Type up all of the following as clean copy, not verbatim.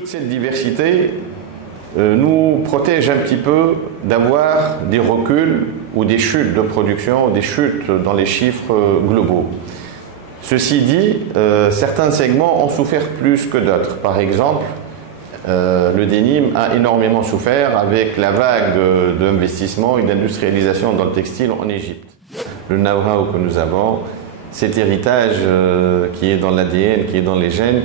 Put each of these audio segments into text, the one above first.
Toute cette diversité nous protège un petit peu d'avoir des reculs ou des chutes de production, des chutes dans les chiffres globaux. Ceci dit, certains segments ont souffert plus que d'autres. Par exemple, le denim a énormément souffert avec la vague d'investissement et d'industrialisation dans le textile en Égypte. Le know-how que nous avons, cet héritage qui est dans l'ADN, qui est dans les gènes,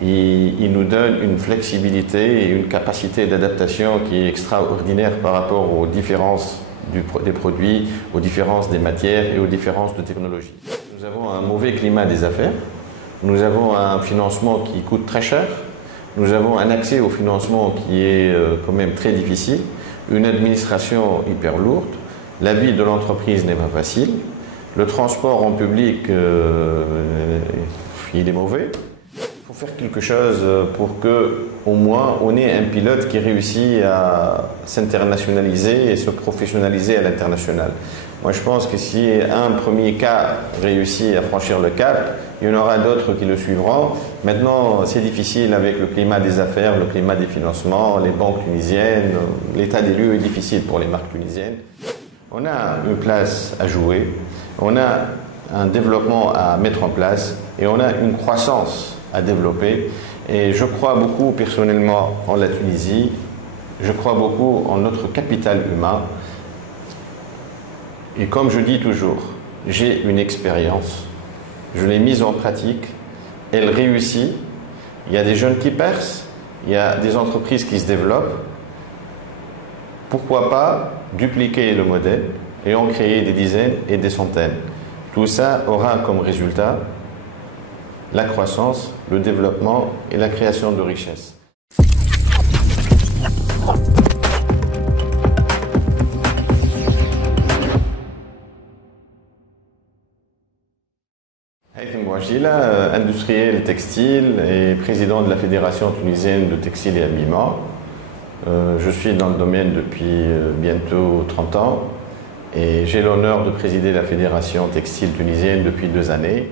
il nous donne une flexibilité et une capacité d'adaptation qui est extraordinaire par rapport aux différences des produits, aux différences des matières et aux différences de technologie. Nous avons un mauvais climat des affaires, nous avons un financement qui coûte très cher, nous avons un accès au financement qui est quand même très difficile, une administration hyper lourde, la vie de l'entreprise n'est pas facile, le transport en public il est mauvais. Il faut faire quelque chose pour que, au moins, on ait un pilote qui réussit à s'internationaliser et se professionnaliser à l'international. Moi, je pense que si un premier cas réussit à franchir le cap, il y en aura d'autres qui le suivront. Maintenant, c'est difficile avec le climat des affaires, le climat des financements, les banques tunisiennes. L'état des lieux est difficile pour les marques tunisiennes. On a une place à jouer, on a un développement à mettre en place et on a une croissance à développer. Et je crois beaucoup personnellement en la Tunisie, je crois beaucoup en notre capital humain. Et comme je dis toujours, j'ai une expérience, je l'ai mise en pratique, elle réussit, il y a des jeunes qui percent, il y a des entreprises qui se développent. Pourquoi pas dupliquer le modèle et en créer des dizaines et des centaines. Tout ça aura comme résultat la croissance, le développement et la création de richesses. Haytham Bouajila, industriel textile et président de la Fédération tunisienne de textile et habillement. Je suis dans le domaine depuis bientôt 30 ans et j'ai l'honneur de présider la Fédération textile tunisienne depuis 2 années.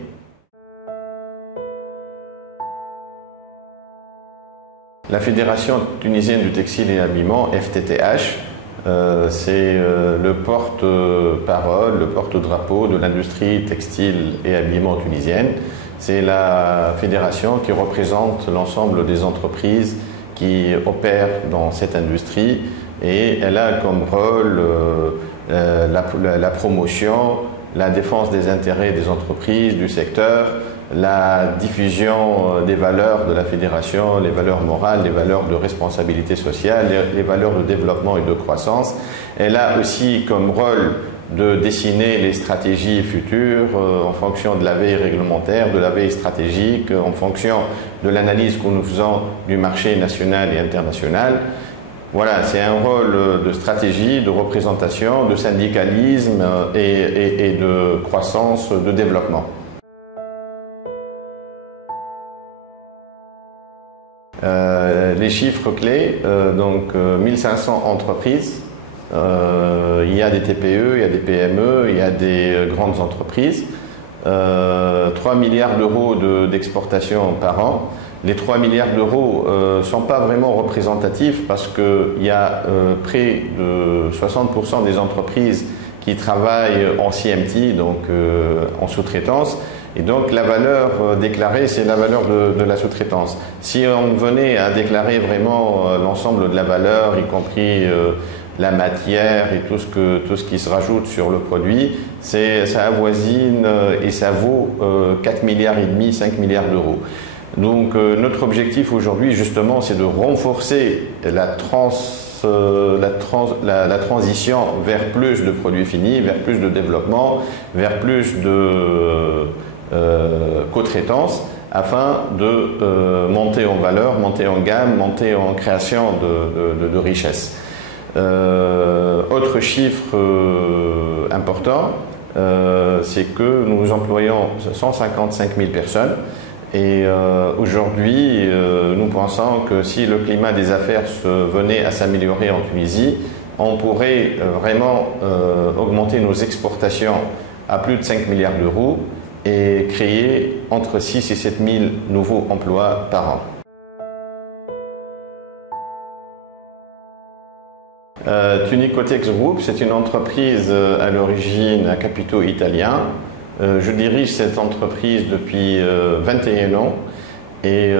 La Fédération tunisienne du textile et habillement, FTTH, c'est le porte-parole, le porte-drapeau de l'industrie textile et habillement tunisienne. C'est la fédération qui représente l'ensemble des entreprises qui opèrent dans cette industrie et elle a comme rôle la promotion, la défense des intérêts des entreprises, du secteur, la diffusion des valeurs de la fédération, les valeurs morales, les valeurs de responsabilité sociale, les valeurs de développement et de croissance. Elle a aussi comme rôle de dessiner les stratégies futures en fonction de la veille réglementaire, de la veille stratégique, en fonction de l'analyse que nous faisons du marché national et international. Voilà, c'est un rôle de stratégie, de représentation, de syndicalisme et de croissance, de développement. Les chiffres clés, donc 1500 entreprises, il y a des TPE, il y a des PME, il y a des grandes entreprises, 3 milliards d'euros d'exportation par an. Les 3 milliards d'euros ne sont pas vraiment représentatifs parce qu'il y a près de 60% des entreprises qui travaillent en CMT, donc en sous-traitance. Et donc la valeur déclarée, c'est la valeur de la sous-traitance. Si on venait à déclarer vraiment l'ensemble de la valeur, y compris la matière et tout ce qui se rajoute sur le produit, ça avoisine et ça vaut 4 milliards et demi, 5 milliards d'euros. Donc notre objectif aujourd'hui justement c'est de renforcer la transition vers plus de produits finis, vers plus de développement, vers plus de co-traitance afin de monter en valeur, monter en gamme, monter en création de richesses. Autre chiffre important, c'est que nous employons 155 000 personnes et aujourd'hui nous pensons que si le climat des affaires venait à s'améliorer en Tunisie, on pourrait vraiment augmenter nos exportations à plus de 5 milliards d'euros et créer entre 6 et 7 000 nouveaux emplois par an. Tunicotex Group, c'est une entreprise à l'origine à capitaux italiens. Je dirige cette entreprise depuis 21 ans et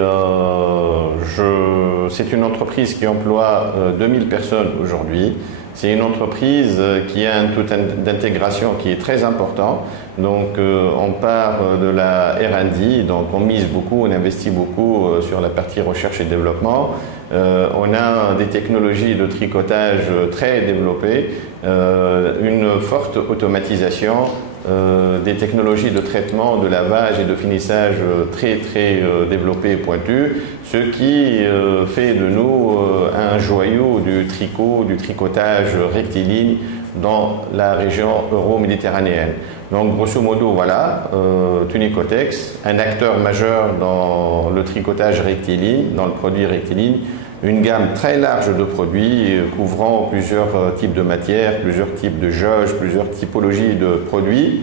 c'est une entreprise qui emploie 2000 personnes aujourd'hui. C'est une entreprise qui a un taux d'intégration qui est très important. Donc on part de la R&D, donc on mise beaucoup, on investit beaucoup sur la partie recherche et développement. On a des technologies de tricotage très développées, une forte automatisation, des technologies de traitement, de lavage et de finissage très développées et pointues, ce qui fait de nous un joyau du tricot, du tricotage rectiligne dans la région euro-méditerranéenne. Donc grosso modo, voilà, Tunicotex, un acteur majeur dans le tricotage rectiligne, dans le produit rectiligne, une gamme très large de produits couvrant plusieurs types de matières, plusieurs types de jauges, plusieurs typologies de produits,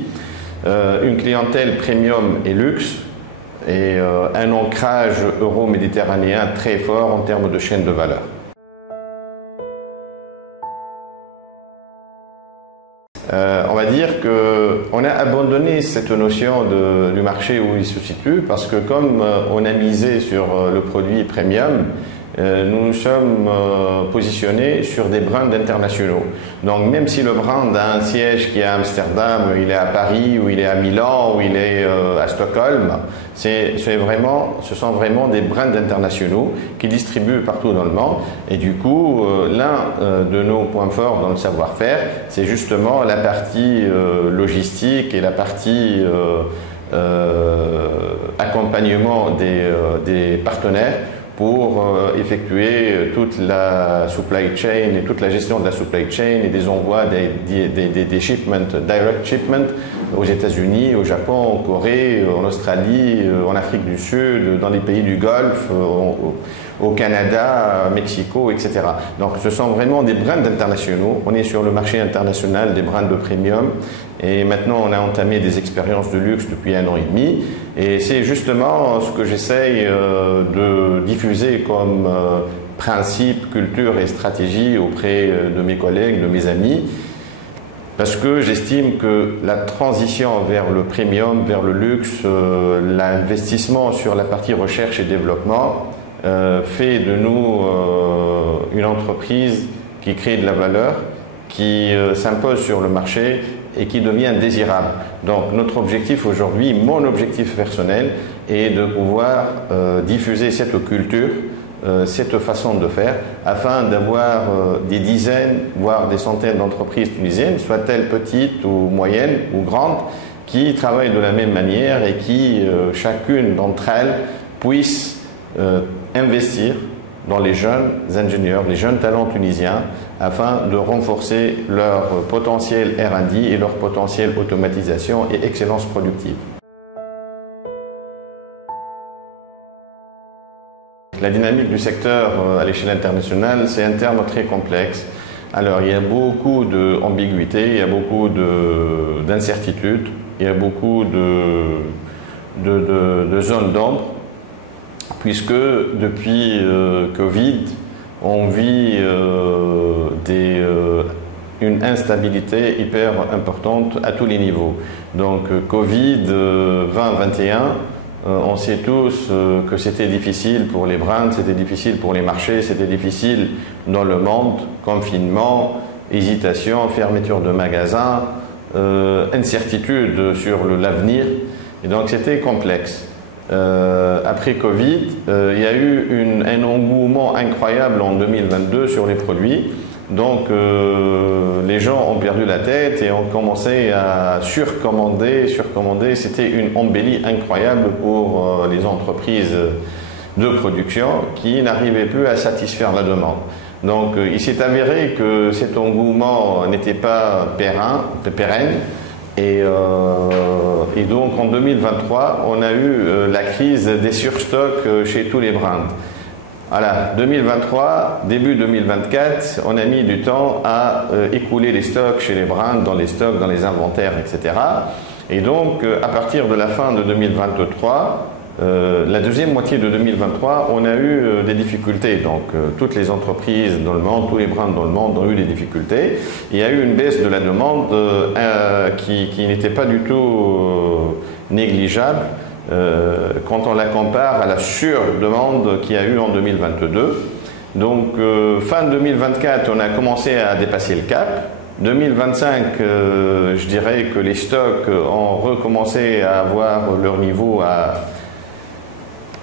une clientèle premium et luxe et un ancrage euro-méditerranéen très fort en termes de chaîne de valeur. On va dire qu'on a abandonné cette notion du marché où il se situe parce que comme on a misé sur le produit premium, nous nous sommes positionnés sur des brands internationaux. Donc même si le brand a un siège qui est à Amsterdam, il est à Paris, ou il est à Milan, ou il est à Stockholm, ce sont vraiment des brands internationaux qui distribuent partout dans le monde. Et du coup, l'un de nos points forts dans le savoir-faire, c'est justement la partie logistique et la partie accompagnement des partenaires pour effectuer toute la supply chain et toute la gestion de la supply chain et des envois des shipments, direct shipments aux États-Unis, au Japon, en Corée, en Australie, en Afrique du Sud, dans les pays du Golfe, au Canada, Mexico, etc. Donc ce sont vraiment des brands internationaux. On est sur le marché international des brands de premium et maintenant on a entamé des expériences de luxe depuis 1 an et demi et c'est justement ce que j'essaye de diffuser comme principe, culture et stratégie auprès de mes collègues, de mes amis. Parce que j'estime que la transition vers le premium, vers le luxe, l'investissement sur la partie recherche et développement fait de nous une entreprise qui crée de la valeur, qui s'impose sur le marché et qui devient désirable. Donc notre objectif aujourd'hui, mon objectif personnel, est de pouvoir diffuser cette culture, cette façon de faire, afin d'avoir des dizaines, voire des centaines d'entreprises tunisiennes, soient-elles petites ou moyennes ou grandes, qui travaillent de la même manière et qui, chacune d'entre elles, puissent investir dans les jeunes ingénieurs, les jeunes talents tunisiens, afin de renforcer leur potentiel R&D et leur potentiel automatisation et excellence productive. La dynamique du secteur à l'échelle internationale, c'est un terme très complexe. Alors, il y a beaucoup d'ambiguïté, il y a beaucoup d'incertitudes, il y a beaucoup de zones d'ombre, puisque depuis Covid, on vit une instabilité hyper importante à tous les niveaux. Donc, Covid 2021, on sait tous que c'était difficile pour les brands, c'était difficile pour les marchés, c'était difficile dans le monde, confinement, hésitation, fermeture de magasins, incertitude sur l'avenir, et donc c'était complexe. Après Covid, il y a eu un engouement incroyable en 2022 sur les produits. Donc les gens ont perdu la tête et ont commencé à surcommander. C'était une embellie incroyable pour les entreprises de production qui n'arrivaient plus à satisfaire la demande. Donc il s'est avéré que cet engouement n'était pas pérenne. Et donc en 2023, on a eu la crise des surstocks chez tous les brands. Voilà, 2023, début 2024, on a mis du temps à écouler les stocks chez les brands, dans les stocks, dans les inventaires, etc. Et donc, à partir de la fin de 2023, La deuxième moitié de 2023, on a eu des difficultés. Donc, toutes les entreprises dans le monde, tous les brands dans le monde ont eu des difficultés. Il y a eu une baisse de la demande qui n'était pas du tout négligeable quand on la compare à la surdemande qu'il y a eu en 2022. Donc, fin 2024, on a commencé à dépasser le cap. 2025, je dirais que les stocks ont recommencé à avoir leur niveau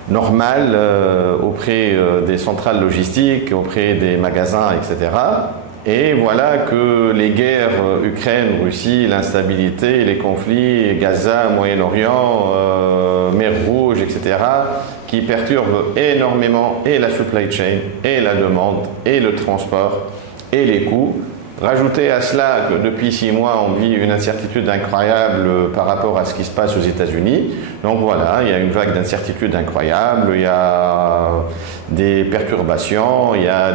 normal auprès des centrales logistiques, auprès des magasins, etc. Et voilà que les guerres Ukraine, Russie, l'instabilité, les conflits, Gaza, Moyen-Orient, Mer Rouge, etc., qui perturbent énormément et la supply chain, et la demande, et le transport, et les coûts. Rajoutez à cela que depuis 6 mois, on vit une incertitude incroyable par rapport à ce qui se passe aux États-Unis. Donc voilà, il y a une vague d'incertitude incroyable, il y a des perturbations, il y a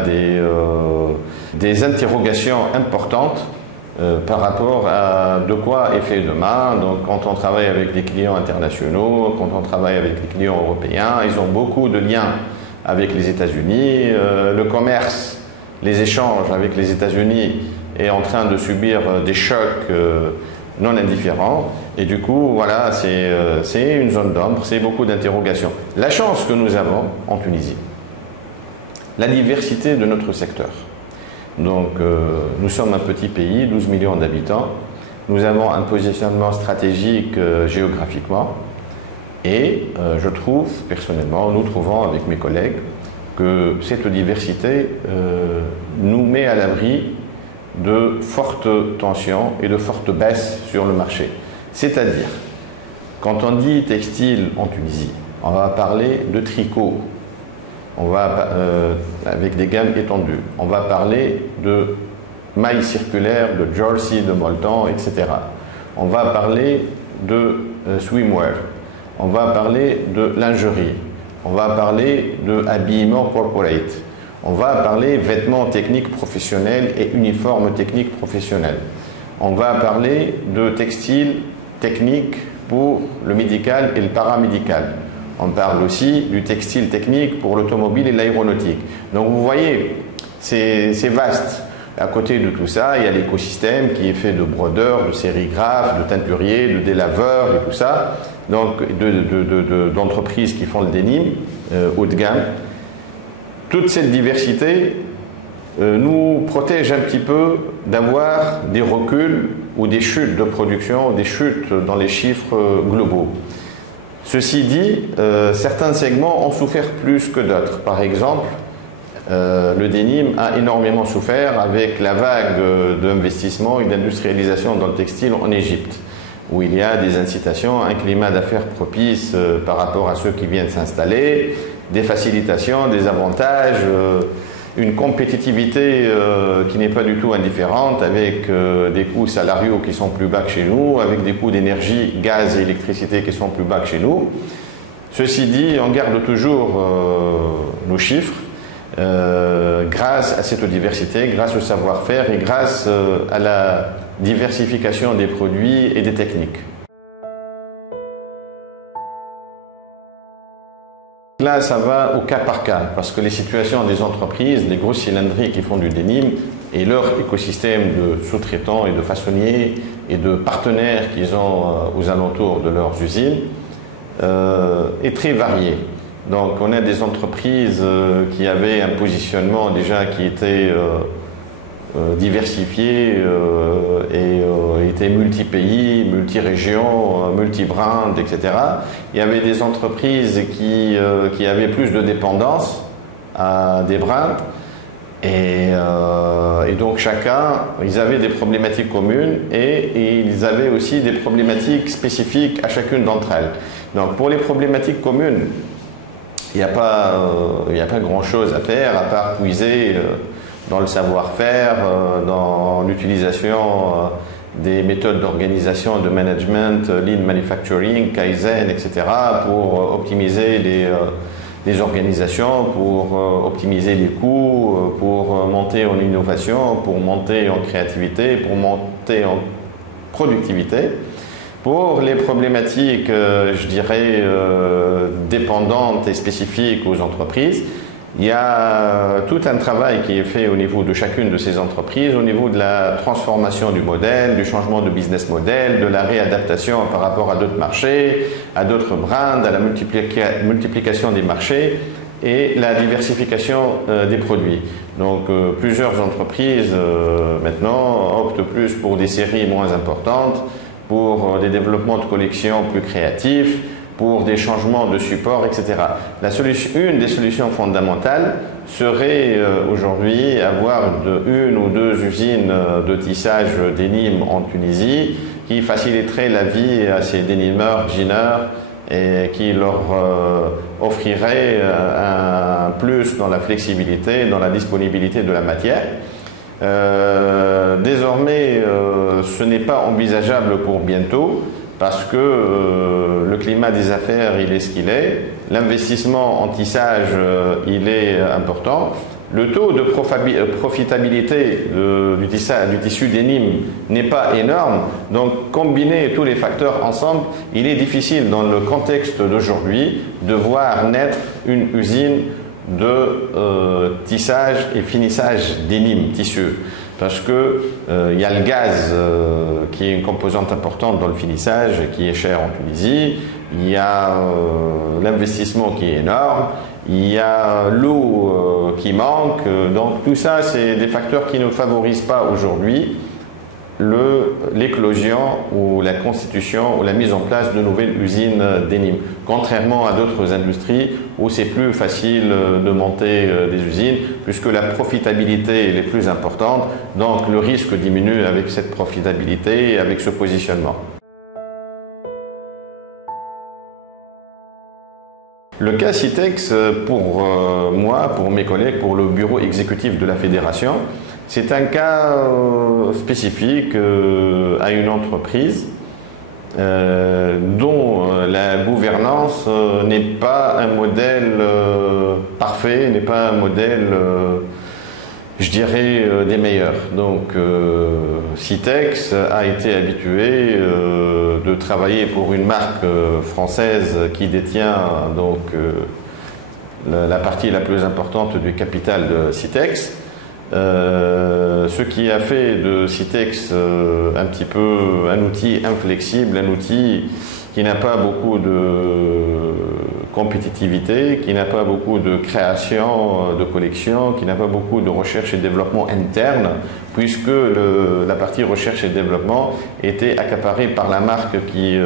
des interrogations importantes par rapport à de quoi est fait demain. Donc quand on travaille avec des clients internationaux, quand on travaille avec des clients européens, ils ont beaucoup de liens avec les États-Unis. Le commerce, les échanges avec les États-Unis est en train de subir des chocs non indifférents. Et du coup, voilà, c'est une zone d'ombre, c'est beaucoup d'interrogations. La chance que nous avons en Tunisie, la diversité de notre secteur. Donc, nous sommes un petit pays, 12 millions d'habitants. Nous avons un positionnement stratégique géographiquement. Et je trouve, personnellement, nous trouvons avec mes collègues, que cette diversité nous met à l'abri de fortes tensions et de fortes baisses sur le marché. C'est-à-dire, quand on dit textile en Tunisie, on va parler de tricot, avec des gammes étendues. On va parler de mailles circulaires, de jersey, de molleton, etc. On va parler de swimwear. On va parler de lingerie. On va parler de habillement corporate. On va parler vêtements techniques professionnels et uniformes techniques professionnels. On va parler de textiles techniques pour le médical et le paramédical. On parle aussi du textile technique pour l'automobile et l'aéronautique. Donc vous voyez, c'est vaste. À côté de tout ça, il y a l'écosystème qui est fait de brodeurs, de sérigraphes, de teinturiers, de délaveurs et tout ça. Donc d'entreprises qui font le denim haut de gamme. Toute cette diversité nous protège un petit peu d'avoir des reculs ou des chutes de production, des chutes dans les chiffres globaux. Ceci dit, certains segments ont souffert plus que d'autres. Par exemple, le denim a énormément souffert avec la vague d'investissement et d'industrialisation dans le textile en Égypte, où il y a des incitations, un climat d'affaires propice par rapport à ceux qui viennent s'installer, des facilitations, des avantages, une compétitivité qui n'est pas du tout indifférente, avec des coûts salariaux qui sont plus bas que chez nous, avec des coûts d'énergie, gaz et électricité qui sont plus bas que chez nous. Ceci dit, on garde toujours nos chiffres grâce à cette diversité, grâce au savoir-faire et grâce à la diversification des produits et des techniques. Là, ça va au cas par cas, parce que les situations des entreprises, les grosses cylindries qui font du denim et leur écosystème de sous-traitants et de façonniers et de partenaires qu'ils ont aux alentours de leurs usines est très varié. Donc, on a des entreprises qui avaient un positionnement déjà qui était diversifié et était multi-pays, multi-régions, multi-brands, etc. Il y avait des entreprises qui avaient plus de dépendance à des brands et donc chacun, ils avaient des problématiques communes et ils avaient aussi des problématiques spécifiques à chacune d'entre elles. Donc pour les problématiques communes, il n'y a pas grand-chose à faire à part puiser dans le savoir-faire, dans l'utilisation des méthodes d'organisation, de management, lean manufacturing, kaizen, etc. pour optimiser les organisations, pour optimiser les coûts, pour monter en innovation, pour monter en créativité, pour monter en productivité. Pour les problématiques, je dirais, dépendantes et spécifiques aux entreprises, il y a tout un travail qui est fait au niveau de chacune de ces entreprises, au niveau de la transformation du modèle, du changement de business model, de la réadaptation par rapport à d'autres marchés, à d'autres brands, à la multiplication des marchés et la diversification des produits. Donc plusieurs entreprises maintenant optent plus pour des séries moins importantes, pour des développements de collections plus créatifs, pour des changements de support, etc. Une des solutions fondamentales serait aujourd'hui avoir une ou deux usines de tissage dénime en Tunisie qui faciliteraient la vie à ces dénimeurs, jeaneurs, et qui leur offrirait un plus dans la flexibilité, dans la disponibilité de la matière. Désormais, ce n'est pas envisageable pour bientôt parce que le climat des affaires, il est ce qu'il est. L'investissement en tissage, il est important. Le taux de profitabilité du tissu dénime n'est pas énorme. Donc, combiner tous les facteurs ensemble, il est difficile dans le contexte d'aujourd'hui de voir naître une usine de tissage et finissage dénime, tissu. Parce que il y a le gaz qui est une composante importante dans le finissage, qui est cher en Tunisie. Il y a l'investissement qui est énorme. Il y a l'eau qui manque. Donc tout ça, c'est des facteurs qui ne favorisent pas aujourd'hui l'éclosion ou la constitution ou la mise en place de nouvelles usines dénime. Contrairement à d'autres industries où c'est plus facile de monter des usines puisque la profitabilité est plus importante, donc le risque diminue avec cette profitabilité et avec ce positionnement. Le cas Citex, pour moi, pour mes collègues, pour le bureau exécutif de la fédération, c'est un cas spécifique à une entreprise dont la gouvernance n'est pas un modèle parfait, n'est pas un modèle, je dirais, des meilleurs. Donc, Citex a été habitué de travailler pour une marque française qui détient donc la partie la plus importante du capital de Citex. Ce qui a fait de Citex un petit peu un outil inflexible, un outil qui n'a pas beaucoup de compétitivité, qui n'a pas beaucoup de création de collections, qui n'a pas beaucoup de recherche et développement interne, puisque la partie recherche et développement était accaparée par la marque qui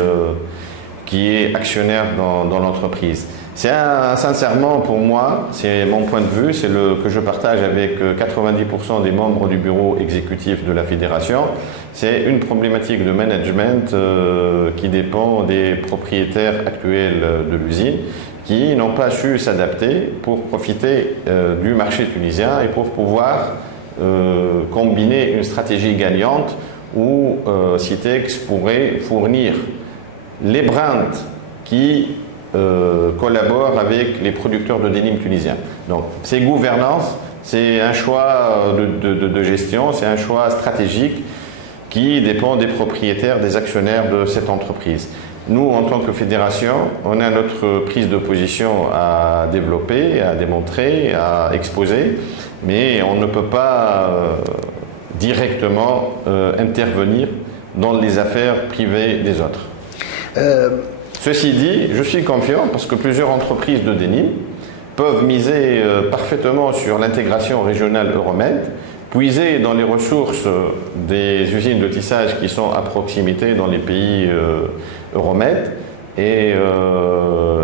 est actionnaire dans l'entreprise. Sincèrement, pour moi, c'est mon point de vue, c'est que je partage avec 90% des membres du bureau exécutif de la fédération. C'est une problématique de management qui dépend des propriétaires actuels de l'usine qui n'ont pas su s'adapter pour profiter du marché tunisien et pour pouvoir combiner une stratégie gagnante où Citex pourrait fournir les brands qui collaborent avec les producteurs de dénime tunisiens. Donc, c'est gouvernance, c'est un choix de gestion, c'est un choix stratégique qui dépend des propriétaires, des actionnaires de cette entreprise. Nous, en tant que fédération, on a notre prise de position à développer, à démontrer, à exposer, mais on ne peut pas directement intervenir dans les affaires privées des autres. Ceci dit, je suis confiant parce que plusieurs entreprises de dénime peuvent miser parfaitement sur l'intégration régionale Euromed, puiser dans les ressources des usines de tissage qui sont à proximité dans les pays Euromed et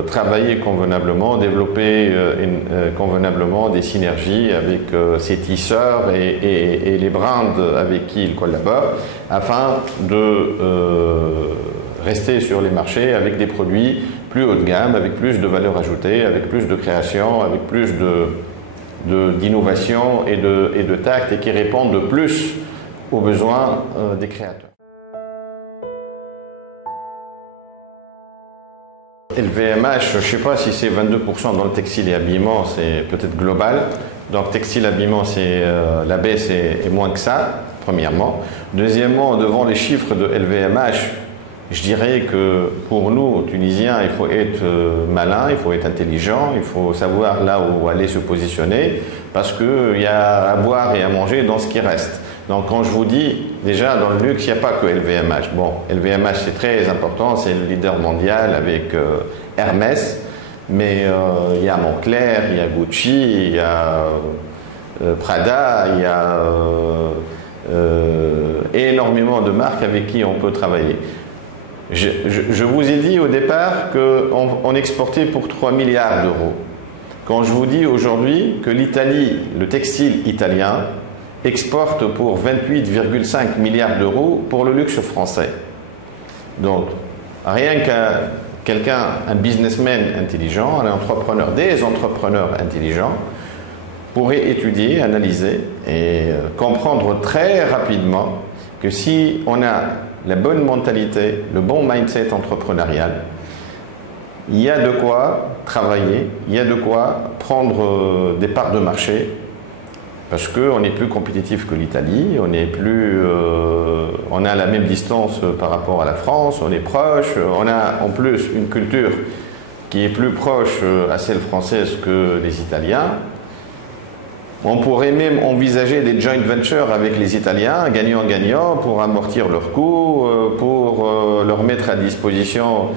travailler convenablement, développer convenablement des synergies avec ces tisseurs et les brands avec qui ils collaborent afin de rester sur les marchés avec des produits plus haut de gamme, avec plus de valeur ajoutée, avec plus de création, avec plus d'innovation et de tact et qui répondent de plus aux besoins des créateurs. LVMH, je ne sais pas si c'est 22% dans le textile et habillement, c'est peut-être global. Donc textile habillement, la baisse est moins que ça, premièrement. Deuxièmement, devant les chiffres de LVMH, Je dirais que pour nous, Tunisiens, il faut être malin, il faut être intelligent, il faut savoir là où aller se positionner, parce qu'il y a à boire et à manger dans ce qui reste. Donc quand je vous dis, déjà dans le luxe, il n'y a pas que LVMH. Bon, LVMH c'est très important, c'est le leader mondial avec Hermès, mais il y a Moncler, il y a Gucci, il y a Prada, il y a énormément de marques avec qui on peut travailler. Je vous ai dit au départ qu'on exportait pour 3 milliards d'euros. Quand je vous dis aujourd'hui que l'Italie, le textile italien, exporte pour 28,5 milliards d'euros pour le luxe français. Donc, rien qu'un quelqu'un, un businessman intelligent, un entrepreneur, des entrepreneurs intelligents, pourrait étudier, analyser et comprendre très rapidement que si on a la bonne mentalité, le bon mindset entrepreneurial, il y a de quoi travailler, il y a de quoi prendre des parts de marché, parce qu'on est plus compétitif que l'Italie, on a la même distance par rapport à la France, on est proche, on a en plus une culture qui est plus proche à celle française que les Italiens. On pourrait même envisager des joint ventures avec les Italiens, gagnant-gagnant, pour amortir leurs coûts, pour leur mettre à disposition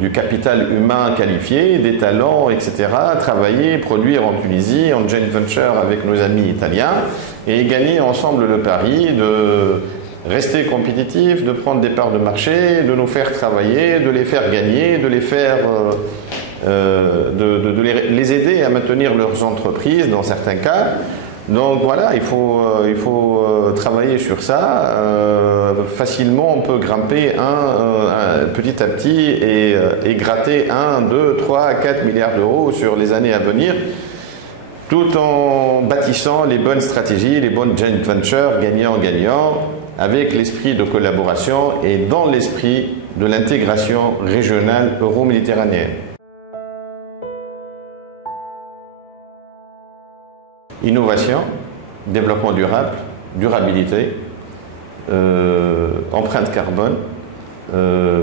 du capital humain qualifié, des talents, etc. Travailler, produire en Tunisie, en joint venture avec nos amis italiens et gagner ensemble le pari de rester compétitifs, de prendre des parts de marché, de nous faire travailler, de les faire gagner, de les faire... de les aider à maintenir leurs entreprises dans certains cas. Donc voilà, il faut travailler sur ça. Facilement, on peut grimper petit à petit et gratter 1, 2, 3, 4 milliards d'euros sur les années à venir, tout en bâtissant les bonnes stratégies, les bonnes joint ventures gagnant-gagnant, avec l'esprit de collaboration et dans l'esprit de l'intégration régionale euro-méditerranéenne. Innovation, développement durable, durabilité, empreinte carbone,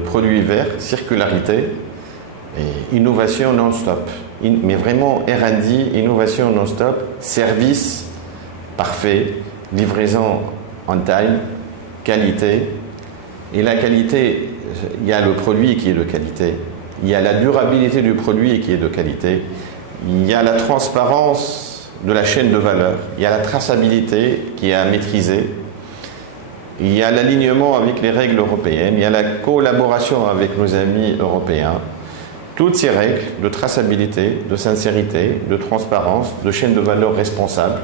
produits verts, circularité, et innovation non-stop. Mais vraiment R&D, innovation non-stop, service parfait, livraison on time, qualité. Et la qualité, il y a le produit qui est de qualité, il y a la durabilité du produit qui est de qualité, il y a la transparence de la chaîne de valeur, il y a la traçabilité qui est à maîtriser, il y a l'alignement avec les règles européennes, il y a la collaboration avec nos amis européens. Toutes ces règles de traçabilité, de sincérité, de transparence, de chaîne de valeur responsable.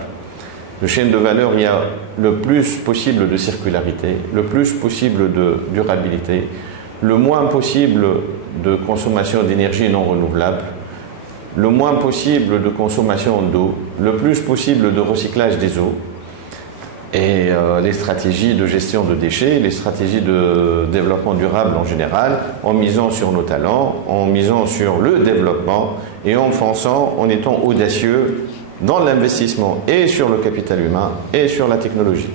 De chaîne de valeur, il y a le plus possible de circularité, le plus possible de durabilité, le moins possible de consommation d'énergie non renouvelable, le moins possible de consommation d'eau, le plus possible de recyclage des eaux et les stratégies de gestion de déchets, les stratégies de développement durable en général, en misant sur nos talents, en misant sur le développement et en fonçant, en étant audacieux dans l'investissement et sur le capital humain et sur la technologie.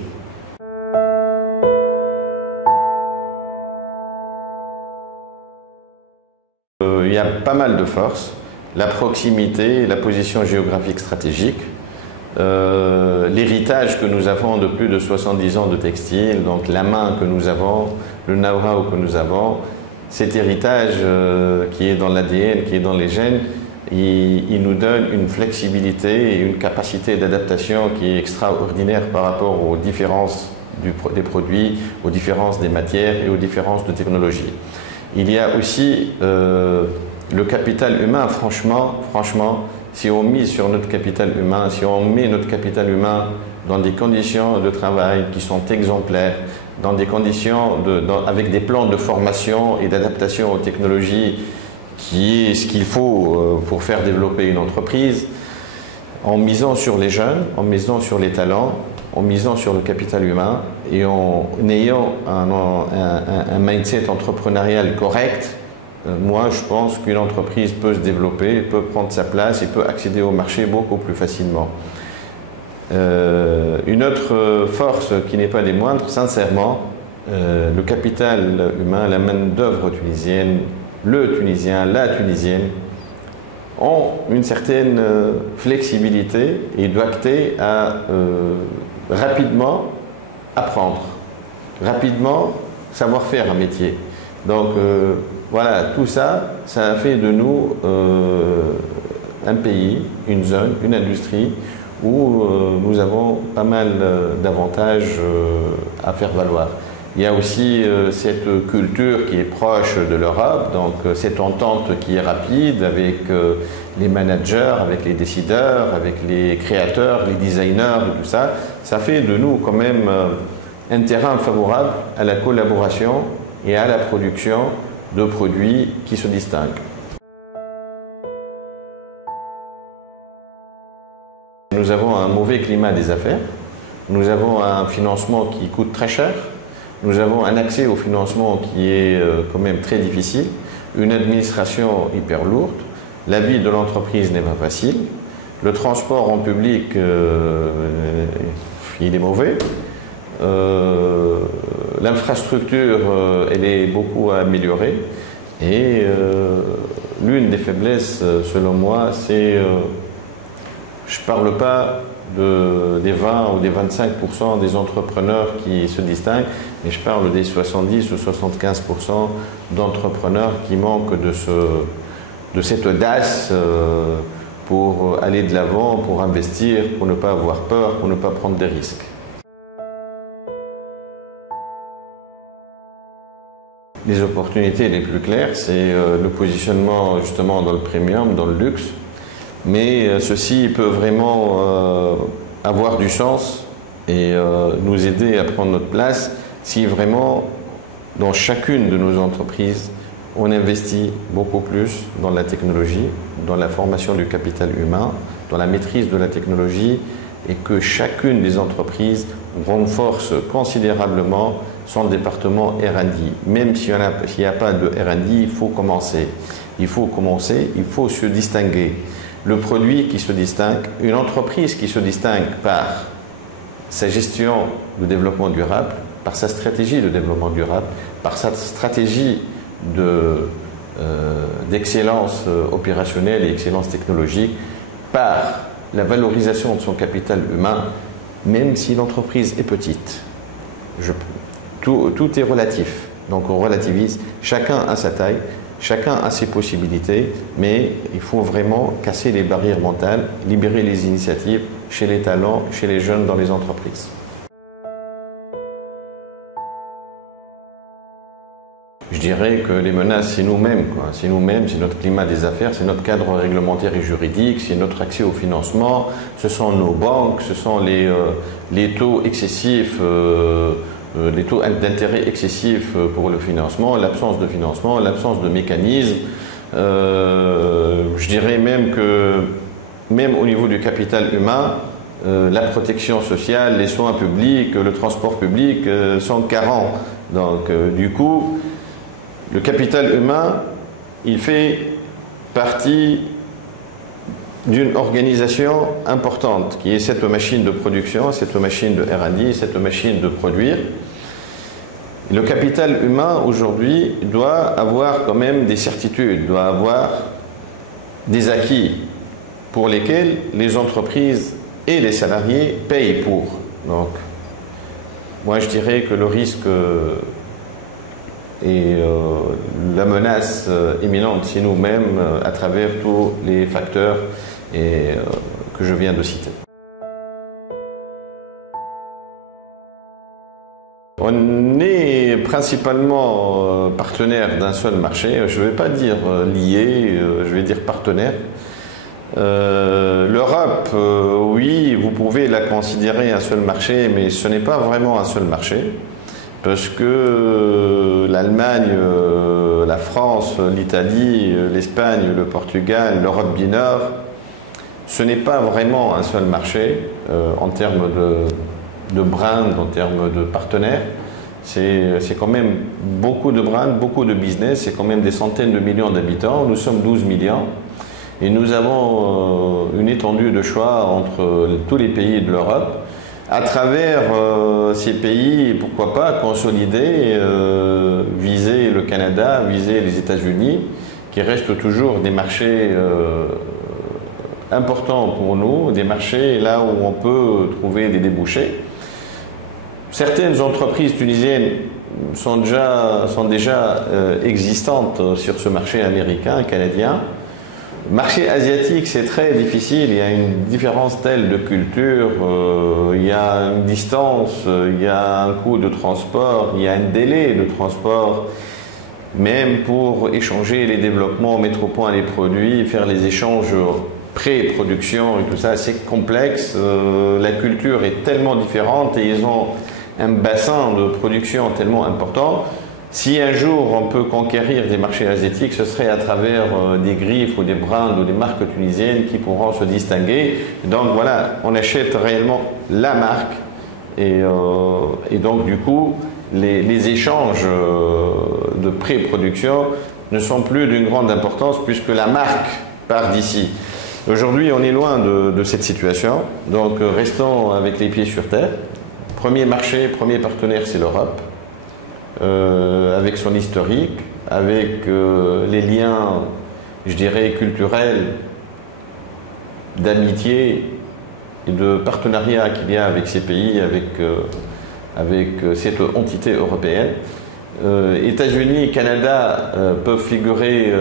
Il y a pas mal de forces. La proximité, la position géographique stratégique, l'héritage que nous avons de plus de 70 ans de textile, donc la main que nous avons, le know-how que nous avons, cet héritage qui est dans l'ADN, qui est dans les gènes, il nous donne une flexibilité et une capacité d'adaptation qui est extraordinaire par rapport aux différences des produits, aux différences des matières et aux différences de technologie. Il y a aussi le capital humain, franchement, si on mise sur notre capital humain, si on met notre capital humain dans des conditions de travail qui sont exemplaires, dans des conditions avec des plans de formation et d'adaptation aux technologies qui est ce qu'il faut pour faire développer une entreprise, en misant sur les jeunes, en misant sur les talents, en misant sur le capital humain et en ayant un mindset entrepreneurial correct. Moi, je pense qu'une entreprise peut se développer, peut prendre sa place et peut accéder au marché beaucoup plus facilement. Une autre force qui n'est pas des moindres, sincèrement, le capital humain, la main-d'œuvre tunisienne, le Tunisien, la Tunisienne, ont une certaine flexibilité et doigté à rapidement apprendre, rapidement savoir faire un métier. Donc voilà, tout ça, ça a fait de nous un pays, une zone, une industrie où nous avons pas mal d'avantages à faire valoir. Il y a aussi cette culture qui est proche de l'Europe, donc cette entente qui est rapide avec les managers, avec les décideurs, avec les créateurs, les designers, tout ça. Ça fait de nous quand même un terrain favorable à la collaboration et à la production de produits qui se distinguent. Nous avons un mauvais climat des affaires, nous avons un financement qui coûte très cher, nous avons un accès au financement qui est quand même très difficile, une administration hyper lourde, la vie de l'entreprise n'est pas facile, le transport en public il est mauvais, l'infrastructure elle est beaucoup à améliorer et l'une des faiblesses selon moi c'est, je ne parle pas des 20 ou des 25% des entrepreneurs qui se distinguent, mais je parle des 70 ou 75% d'entrepreneurs qui manquent de cette audace pour aller de l'avant, pour investir, pour ne pas avoir peur, pour ne pas prendre des risques. Les opportunités les plus claires, c'est le positionnement justement dans le premium, dans le luxe. Mais ceci peut vraiment avoir du sens et nous aider à prendre notre place si vraiment dans chacune de nos entreprises on investit beaucoup plus dans la technologie, dans la formation du capital humain, dans la maîtrise de la technologie et que chacune des entreprises renforce considérablement son département R&D. Même s'il n'y a pas de R&D, il faut commencer. Il faut se distinguer. Le produit qui se distingue, une entreprise qui se distingue par sa gestion de développement durable, par sa stratégie de développement durable, par sa stratégie d'excellence opérationnelle et excellence technologique, par la valorisation de son capital humain, même si l'entreprise est petite. Tout est relatif, donc on relativise, chacun a sa taille, chacun a ses possibilités, mais il faut vraiment casser les barrières mentales, libérer les initiatives chez les talents, chez les jeunes dans les entreprises. Je dirais que les menaces, c'est nous-mêmes. C'est nous-mêmes, c'est notre climat des affaires, c'est notre cadre réglementaire et juridique, c'est notre accès au financement, ce sont nos banques, ce sont les taux excessifs, les taux d'intérêt excessifs pour le financement, l'absence de financement, l'absence de mécanismes. Je dirais même que, même au niveau du capital humain, la protection sociale, les soins publics, le transport public sont carents. Donc, du coup, le capital humain, il fait partie d'une organisation importante qui est cette machine de production, cette machine de R&D, cette machine de produire. Le capital humain aujourd'hui doit avoir quand même des certitudes, doit avoir des acquis pour lesquels les entreprises et les salariés payent pour. Donc, moi je dirais que le risque et la menace imminente, c'est nous-mêmes à travers tous les facteurs que je viens de citer. On est principalement partenaire d'un seul marché, je ne vais pas dire lié, je vais dire partenaire. L'Europe, oui, vous pouvez la considérer un seul marché, mais ce n'est pas vraiment un seul marché. Parce que l'Allemagne, la France, l'Italie, l'Espagne, le Portugal, l'Europe du Nord, ce n'est pas vraiment un seul marché en termes de brand, en termes de partenaires. C'est quand même beaucoup de brand, beaucoup de business, c'est quand même des centaines de millions d'habitants. Nous sommes 12 millions et nous avons une étendue de choix entre tous les pays de l'Europe. à travers ces pays, pourquoi pas consolider, viser le Canada, viser les États-Unis, qui restent toujours des marchés importants pour nous, des marchés là où on peut trouver des débouchés. Certaines entreprises tunisiennes sont déjà existantes sur ce marché américain, canadien. Marché asiatique, c'est très difficile, il y a une différence telle de culture, il y a une distance, il y a un coût de transport, il y a un délai de transport, même pour échanger les développements, mettre au point les produits, faire les échanges pré-production et tout ça, c'est complexe, la culture est tellement différente et ils ont un bassin de production tellement important. Si un jour on peut conquérir des marchés asiatiques, ce serait à travers des griffes ou des brands ou des marques tunisiennes qui pourront se distinguer. Donc voilà, on achète réellement la marque et donc du coup les échanges de pré-production ne sont plus d'une grande importance puisque la marque part d'ici. Aujourd'hui on est loin de cette situation, donc restons avec les pieds sur terre. Premier marché, premier partenaire, c'est l'Europe. Avec son historique, avec les liens, je dirais, culturels, d'amitié et de partenariat qu'il y a avec ces pays, avec cette entité européenne. États-Unis et Canada peuvent figurer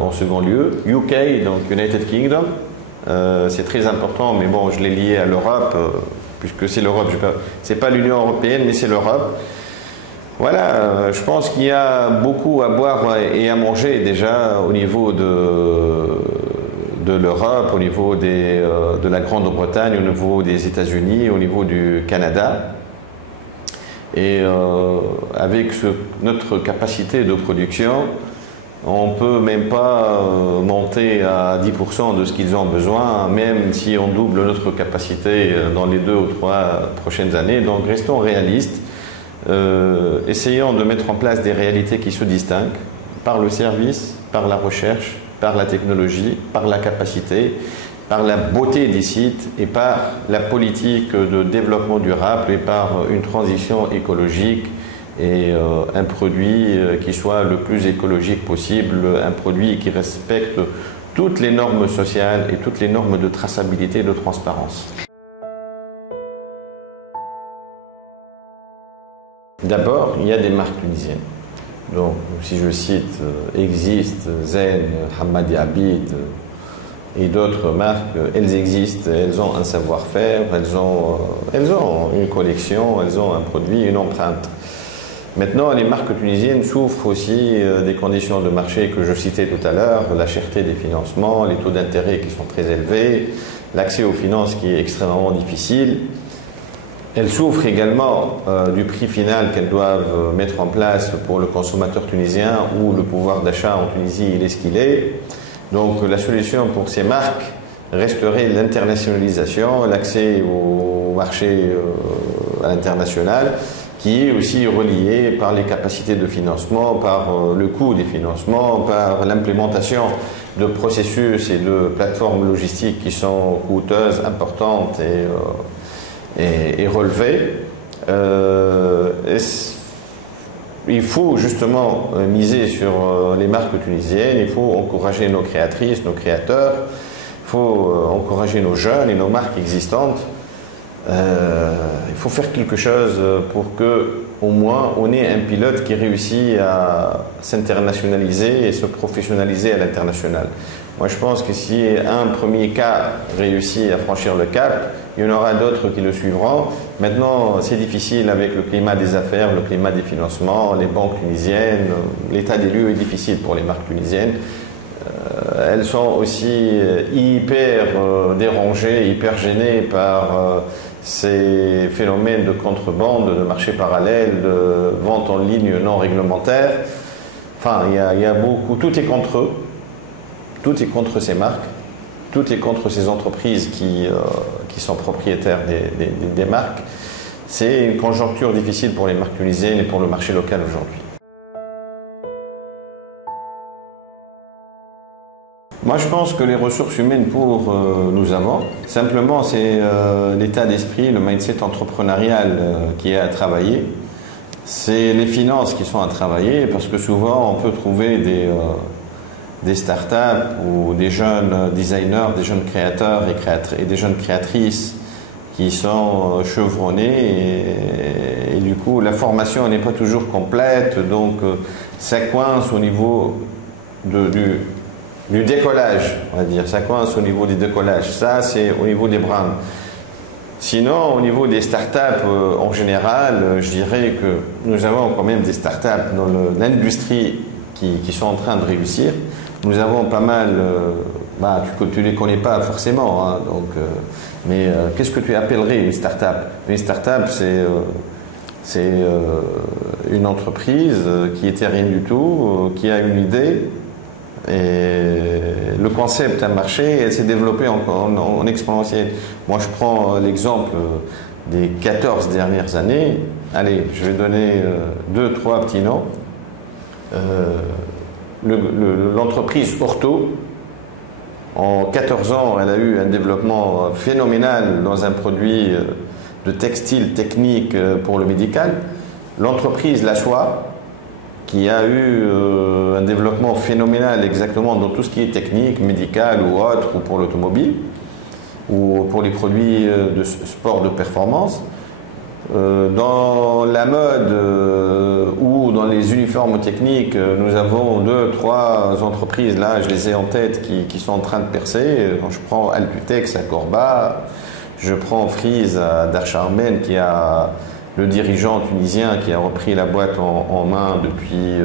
en second lieu. UK, donc United Kingdom, c'est très important, mais bon, je l'ai lié à l'Europe, puisque c'est l'Europe, c'est pas l'Union européenne, mais c'est l'Europe. Voilà, je pense qu'il y a beaucoup à boire et à manger déjà au niveau de l'Europe, au niveau de la Grande-Bretagne, au niveau des États-Unis, au niveau du Canada. Et avec notre capacité de production, on ne peut même pas monter à 10% de ce qu'ils ont besoin, même si on double notre capacité dans les 2 ou 3 prochaines années. Donc restons réalistes. Essayons de mettre en place des réalités qui se distinguent par le service, par la recherche, par la technologie, par la capacité, par la beauté des sites et par la politique de développement durable et par une transition écologique et un produit qui soit le plus écologique possible, un produit qui respecte toutes les normes sociales et toutes les normes de traçabilité et de transparence. D'abord, il y a des marques tunisiennes. Donc, si je cite Exist, Zen, Hamadi Abid et d'autres marques, elles existent, elles ont un savoir-faire, elles ont une collection, elles ont un produit, une empreinte. Maintenant, les marques tunisiennes souffrent aussi des conditions de marché que je citais tout à l'heure, la cherté des financements, les taux d'intérêt qui sont très élevés, l'accès aux finances qui est extrêmement difficile. Elles souffrent également du prix final qu'elles doivent mettre en place pour le consommateur tunisien où le pouvoir d'achat en Tunisie il est ce qu'il est. Donc la solution pour ces marques resterait l'internationalisation, l'accès au marché à l'international qui est aussi relié par les capacités de financement, par le coût des financements, par l'implémentation de processus et de plateformes logistiques qui sont coûteuses, importantes et relevées. Il faut justement miser sur les marques tunisiennes, il faut encourager nos créatrices, nos créateurs, il faut encourager nos jeunes et nos marques existantes. Il faut faire quelque chose pour que, au moins, on ait un pilote qui réussit à s'internationaliser et se professionnaliser à l'international. Moi, je pense que si un premier cas réussit à franchir le cap, il y en aura d'autres qui le suivront. Maintenant, c'est difficile avec le climat des affaires, le climat des financements, les banques tunisiennes. L'état des lieux est difficile pour les marques tunisiennes. Elles sont aussi hyper dérangées, hyper gênées par ces phénomènes de contrebande, de marché parallèle, de vente en ligne non réglementaire. Enfin, il y a beaucoup. Tout est contre eux. Tout est contre ces marques. Tout est contre ces entreprises qui sont propriétaires des marques. C'est une conjoncture difficile pour les marques tunisiennes et pour le marché local aujourd'hui. Moi, je pense que les ressources humaines nous avons. Simplement, c'est l'état d'esprit, le mindset entrepreneurial qui est à travailler. C'est les finances qui sont à travailler parce que souvent, on peut trouver des startups ou des jeunes designers, des jeunes créateurs et des jeunes créatrices qui sont chevronnés et du coup, la formation n'est pas toujours complète. Donc, ça coince au niveau du décollage, on va dire. Ça coince au niveau du décollage. Ça, c'est au niveau des brands. Sinon, au niveau des startups, en général, je dirais que nous avons quand même des startups dans l'industrie qui sont en train de réussir. Nous avons pas mal, tu ne les connais pas forcément, hein, donc, mais qu'est-ce que tu appellerais une startup? Une startup, c'est une entreprise qui était rien du tout, qui a une idée. Et le concept a marché et elle s'est développée en exponentiel. Moi, je prends l'exemple des 14 dernières années. Allez, je vais donner 2-3 petits noms. L'entreprise Ortho, en 14 ans, elle a eu un développement phénoménal dans un produit de textile technique pour le médical. L'entreprise La Soie, qui a eu un développement phénoménal exactement dans tout ce qui est technique, médical ou autre, ou pour l'automobile, ou pour les produits de sport de performance. Dans la mode ou dans les uniformes techniques, nous avons 2-3 entreprises, là je les ai en tête, qui sont en train de percer. Quand je prends Alputex à Corba, je prends Freeze à Darcharmen qui a le dirigeant tunisien qui a repris la boîte en main depuis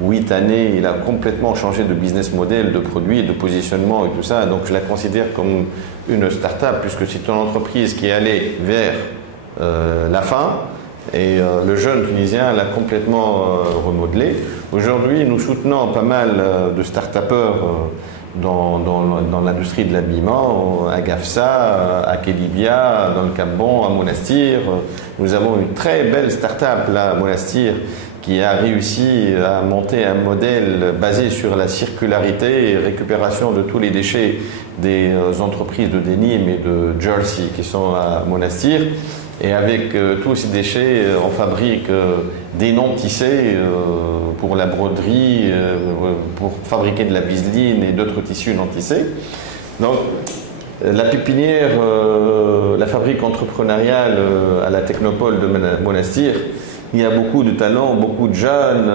8 années. Il a complètement changé de business model, de produit, de positionnement et tout ça. Donc je la considère comme une start-up puisque c'est une entreprise qui est allée vers la fin et le jeune tunisien l'a complètement remodelé. Aujourd'hui, nous soutenons pas mal de start-upers dans l'industrie de l'habillement, à Gafsa, à Kelibia, dans le Cap-Bon, à Monastir. Nous avons une très belle start-up là, à Monastir, qui a réussi à monter un modèle basé sur la circularité et récupération de tous les déchets des entreprises de denim et de jersey qui sont à Monastir. Et avec tous ces déchets, on fabrique des noms tissés pour la broderie, pour fabriquer de la biseline et d'autres tissus non tissés. Donc, la pépinière, la fabrique entrepreneuriale à la Technopole de Monastir, il y a beaucoup de talents, beaucoup de jeunes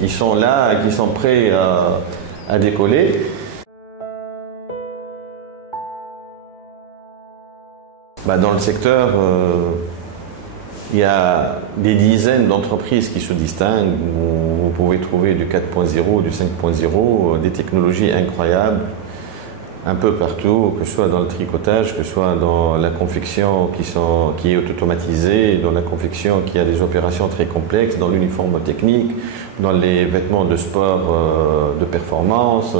qui sont là, qui sont prêts à décoller. Dans le secteur, il y a des dizaines d'entreprises qui se distinguent. Vous pouvez trouver du 4.0, du 5.0, des technologies incroyables, un peu partout, que ce soit dans le tricotage, que ce soit dans la confection qui est automatisée, dans la confection qui a des opérations très complexes, dans l'uniforme technique, dans les vêtements de sport de performance,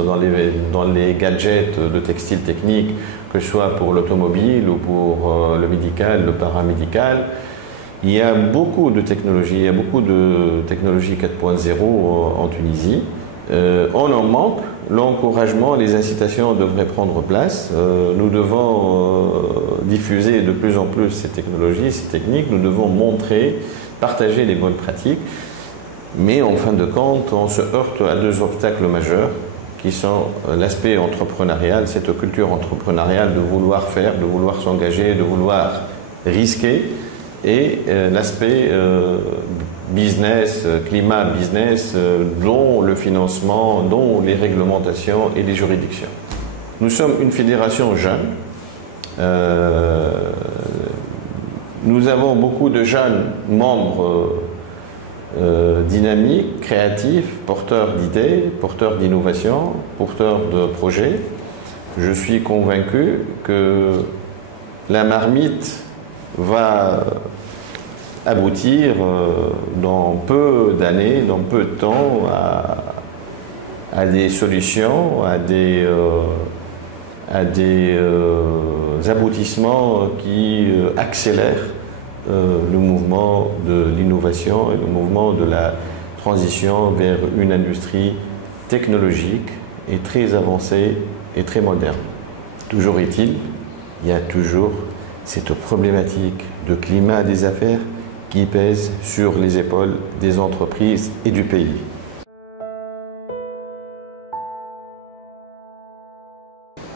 dans les gadgets de textile technique, que ce soit pour l'automobile ou pour le médical, le paramédical. Il y a beaucoup de technologies, il y a beaucoup de technologies 4.0 en Tunisie. On en manque. L'encouragement, les incitations devraient prendre place. Nous devons diffuser de plus en plus ces technologies, ces techniques. Nous devons montrer, partager les bonnes pratiques. Mais en fin de compte, on se heurte à 2 obstacles majeurs qui sont l'aspect entrepreneurial, cette culture entrepreneuriale de vouloir faire, de vouloir s'engager, de vouloir risquer, et l'aspect business, climat business, dont le financement, dont les réglementations et les juridictions. Nous sommes une fédération jeune. Nous avons beaucoup de jeunes membres dynamiques, créatifs, porteurs d'idées, porteurs d'innovation, porteurs de projets. Je suis convaincu que la marmite va aboutir dans peu d'années, dans peu de temps, à des solutions, à des aboutissements qui accélèrent le mouvement de l'innovation et le mouvement de la transition vers une industrie technologique est très avancé et très moderne. Toujours est-il, il y a toujours cette problématique de climat des affaires qui pèse sur les épaules des entreprises et du pays.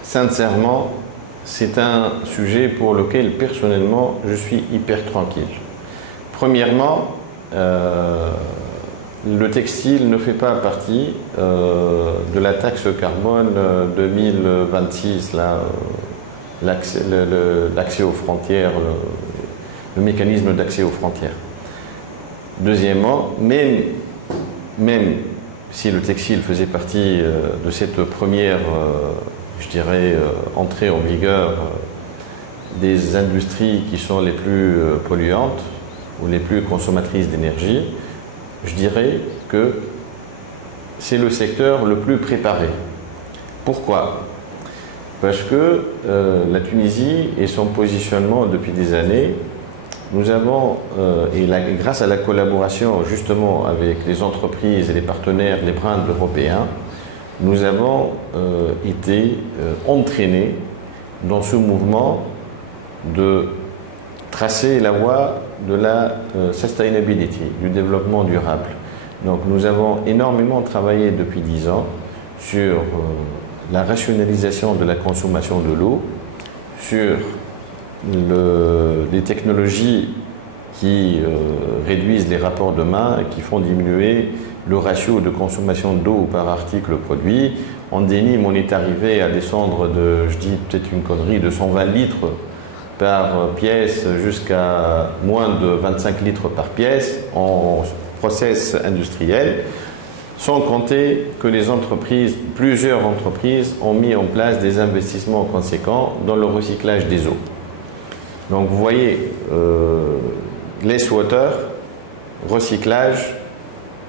Sincèrement, c'est un sujet pour lequel personnellement je suis hyper tranquille. Premièrement, le textile ne fait pas partie de la taxe carbone 2026, l'accès aux frontières, le mécanisme d'accès aux frontières. Deuxièmement, même si le textile faisait partie de cette première, je dirais, entrée en vigueur des industries qui sont les plus polluantes ou les plus consommatrices d'énergie, je dirais que c'est le secteur le plus préparé. Pourquoi? Parce que la Tunisie et son positionnement depuis des années, nous avons, grâce à la collaboration justement avec les entreprises et les partenaires, les brands européens, nous avons été entraînés dans ce mouvement de tracer la voie de la sustainability, du développement durable. Donc nous avons énormément travaillé depuis 10 ans sur la rationalisation de la consommation de l'eau, sur les technologies qui réduisent les rapports de main et qui font diminuer le ratio de consommation d'eau par article produit. En dénime, on est arrivé à descendre de, je dis peut-être une connerie, de 120 litres par pièce jusqu'à moins de 25 litres par pièce en process industriel, sans compter que plusieurs entreprises ont mis en place des investissements conséquents dans le recyclage des eaux. Donc vous voyez, less water, recyclage,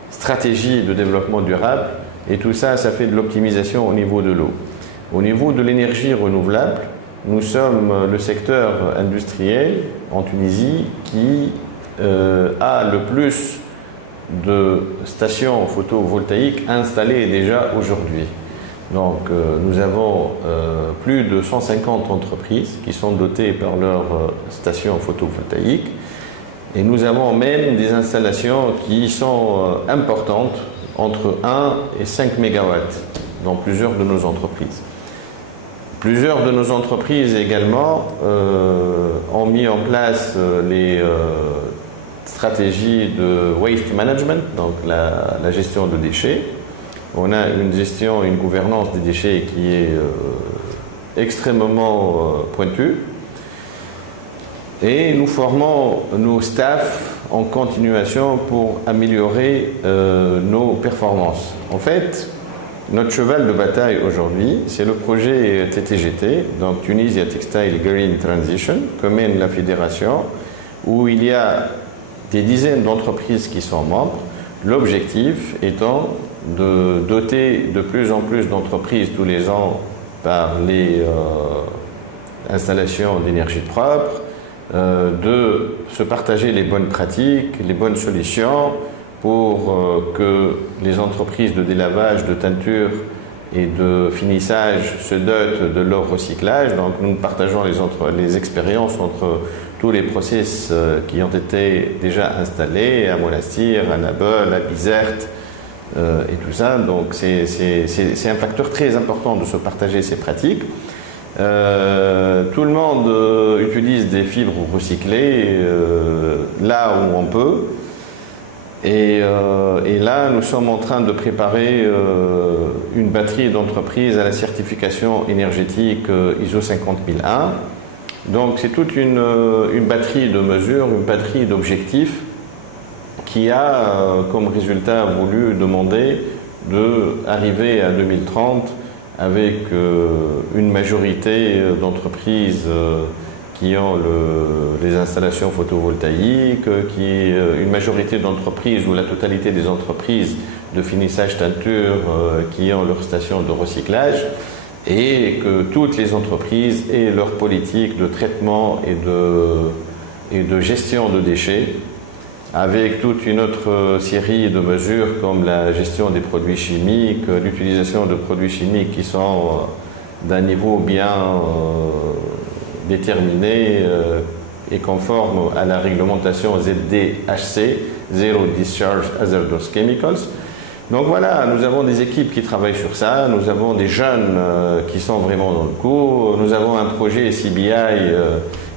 stratégie de développement durable, et tout ça, ça fait de l'optimisation au niveau de l'eau. Au niveau de l'énergie renouvelable, nous sommes le secteur industriel en Tunisie qui a le plus de stations photovoltaïques installées déjà aujourd'hui. Donc nous avons plus de 150 entreprises qui sont dotées par leurs stations photovoltaïques et nous avons même des installations qui sont importantes, entre 1 et 5 MW dans plusieurs de nos entreprises. Plusieurs de nos entreprises également ont mis en place les stratégies de waste management, donc la gestion de déchets. On a une gestion, une gouvernance des déchets qui est extrêmement pointue. Et nous formons nos staffs en continuation pour améliorer nos performances. En fait, notre cheval de bataille aujourd'hui, c'est le projet TTGT, donc Tunisia Textile Green Transition, que mène la fédération, où il y a des dizaines d'entreprises qui sont membres. L'objectif étant de doter de plus en plus d'entreprises tous les ans par les installations d'énergie propre, de se partager les bonnes pratiques, les bonnes solutions pour que les entreprises de délavage, de teinture et de finissage se dotent de leur recyclage. Donc nous partageons les expériences entre tous les process qui ont été déjà installés à Monastir, à Nabeul, à Bizerte et tout ça. Donc c'est un facteur très important de se partager ces pratiques. Tout le monde utilise des fibres recyclées là où on peut. Et là, nous sommes en train de préparer une batterie d'entreprises à la certification énergétique ISO 50001. Donc c'est toute une batterie de mesures, une batterie d'objectifs qui a comme résultat voulu demander d'arriver à 2030 avec une majorité d'entreprises qui ont les installations photovoltaïques, une majorité d'entreprises ou la totalité des entreprises de finissage teinture qui ont leur station de recyclage, et que toutes les entreprises aient leur politique de traitement et de gestion de déchets avec toute une autre série de mesures comme la gestion des produits chimiques, l'utilisation de produits chimiques qui sont d'un niveau bien déterminé et conforme à la réglementation ZDHC, Zero Discharge Hazardous Chemicals. Donc voilà, nous avons des équipes qui travaillent sur ça, nous avons des jeunes qui sont vraiment dans le coup, nous avons un projet CBI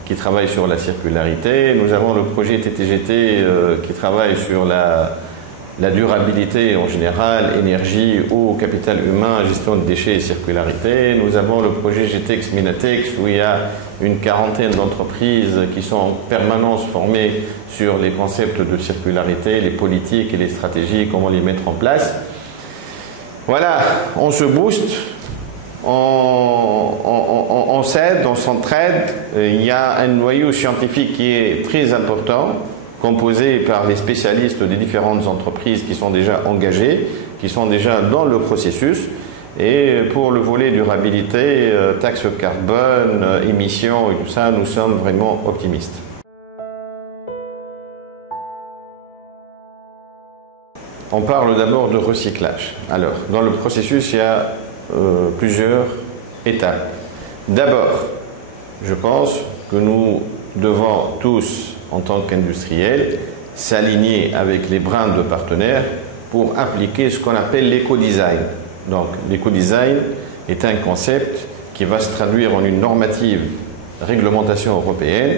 qui travaille sur la circularité, nous avons le projet TTGT qui travaille sur la durabilité en général, énergie, eau, capital humain, gestion de déchets et circularité. Nous avons le projet GTEX Minatex où il y a une quarantaine d'entreprises qui sont en permanence formées sur les concepts de circularité, les politiques et les stratégies, comment les mettre en place. Voilà, on se booste, on s'aide, on s'entraide. Il y a un noyau scientifique qui est très important, composé par les spécialistes des différentes entreprises qui sont déjà engagées, qui sont déjà dans le processus. Et pour le volet durabilité, taxe carbone, émissions et tout ça, nous sommes vraiment optimistes. On parle d'abord de recyclage. Alors, dans le processus, il y a plusieurs étapes. D'abord, je pense que nous devons tous, en tant qu'industriels, s'aligner avec les brins de partenaires pour appliquer ce qu'on appelle l'éco-design. Donc, l'éco-design est un concept qui va se traduire en une normative réglementation européenne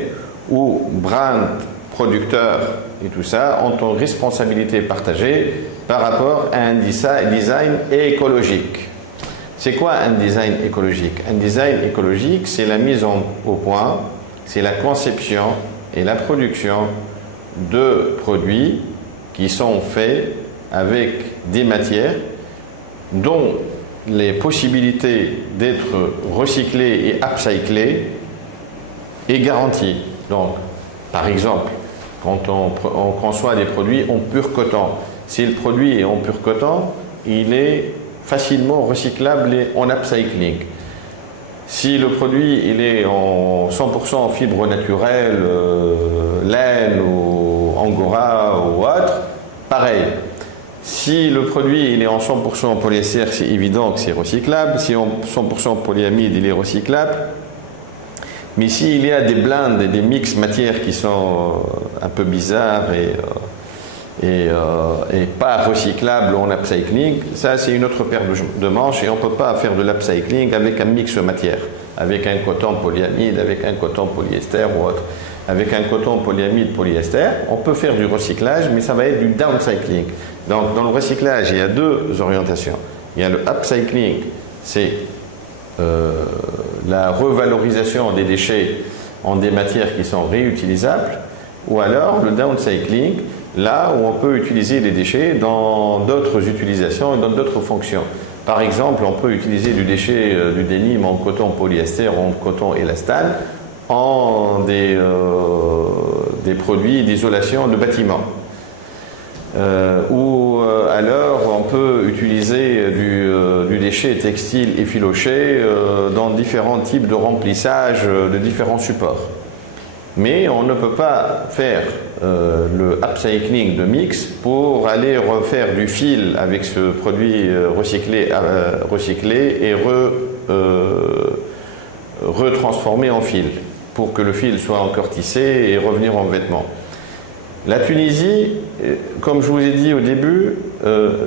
où brand, producteurs et tout ça ont une responsabilité partagée par rapport à un design écologique. C'est quoi un design écologique? Un design écologique, c'est la mise au point, c'est la conception et la production de produits qui sont faits avec des matières dont les possibilités d'être recyclées et upcyclées est garantie. Donc, par exemple, quand on conçoit des produits en pur coton, si le produit est en pur coton, il est facilement recyclable et en upcycling. Si le produit il est en 100% fibre naturelle, laine ou angora ou autre, pareil. Si le produit il est en 100% polyester, c'est évident que c'est recyclable. Si en 100% polyamide, il est recyclable. Mais s'il y a des blends et des mix matières qui sont un peu bizarres et pas recyclables en upcycling, ça c'est une autre paire de manches et on ne peut pas faire de l'upcycling avec un mix matière, avec un coton polyamide, avec un coton polyester ou autre. Avec un coton polyamide polyester, on peut faire du recyclage, mais ça va être du downcycling. Donc dans le recyclage, il y a deux orientations. Il y a le upcycling, c'est la revalorisation des déchets en des matières qui sont réutilisables, ou alors le downcycling, là où on peut utiliser les déchets dans d'autres utilisations et dans d'autres fonctions. Par exemple, on peut utiliser du déchet du dénime en coton polyester ou en coton élastane en des produits d'isolation de bâtiments. Ou alors on peut utiliser du déchet textile effiloché dans différents types de remplissage de différents supports. Mais on ne peut pas faire le upcycling de mix pour aller refaire du fil avec ce produit recyclé et retransformé en fil pour que le fil soit encore tissé et revenir en vêtements. La Tunisie, comme je vous ai dit au début,